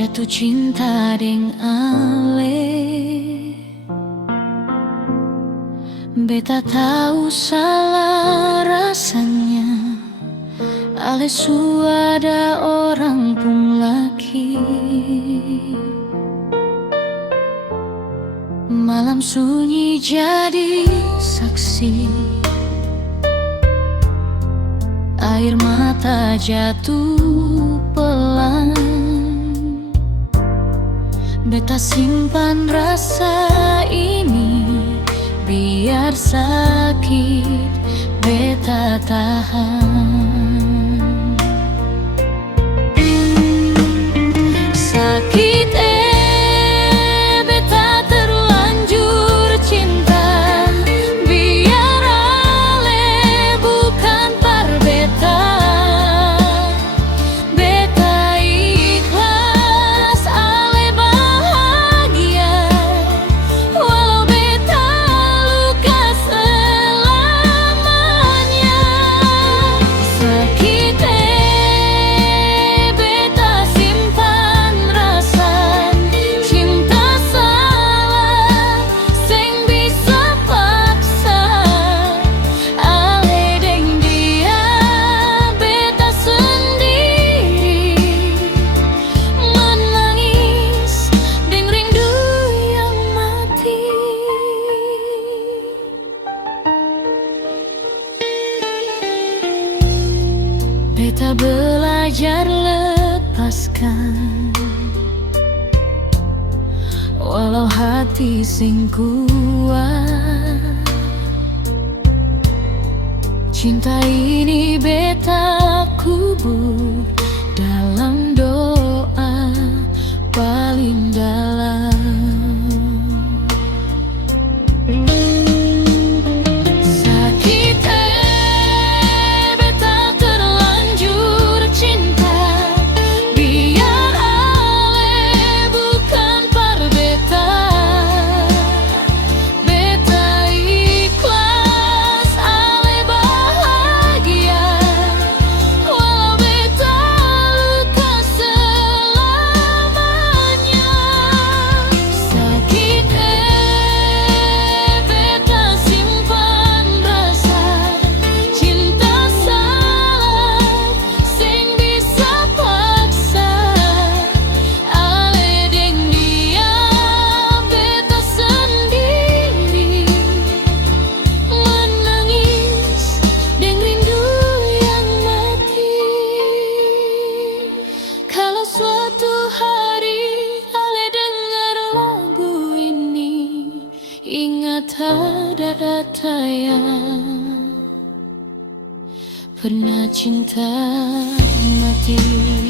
jatuh cinta deng ale. Beta tahu salah rasanya, ale su ada orang pun laki. Malam sunyi jadi saksi, air mata jatuh pelan. Beta simpan rasa ini, biar sakit beta tahan. Sakit beta terlanjur cinta, biar ale bukan par beta. Beta ikhlas ale bahagia, walau beta luka selamanya. Sakit beta simpan rasa cinta salah, seng bisa paksa. Ale deng dia beta sendiri, menangis deng rindu yang mati. Beta belajar lepaskan, walau hati sing kuat. Cinta ini beta kubur dalam doa paling dalam. Sakit beta terlanjur cinta, biar ale bukan par beta. Beta ikhlas ale bahagia, walau beta luka selamanya. Sakit beta simpan rasa cinta salah, sing bisa paksa. Ale deng dia beta sendiri, menangis deng rindu yang mati. Kalau suatu hari ale dengar lagu ini, ingat ada data yang pernah cinta mati.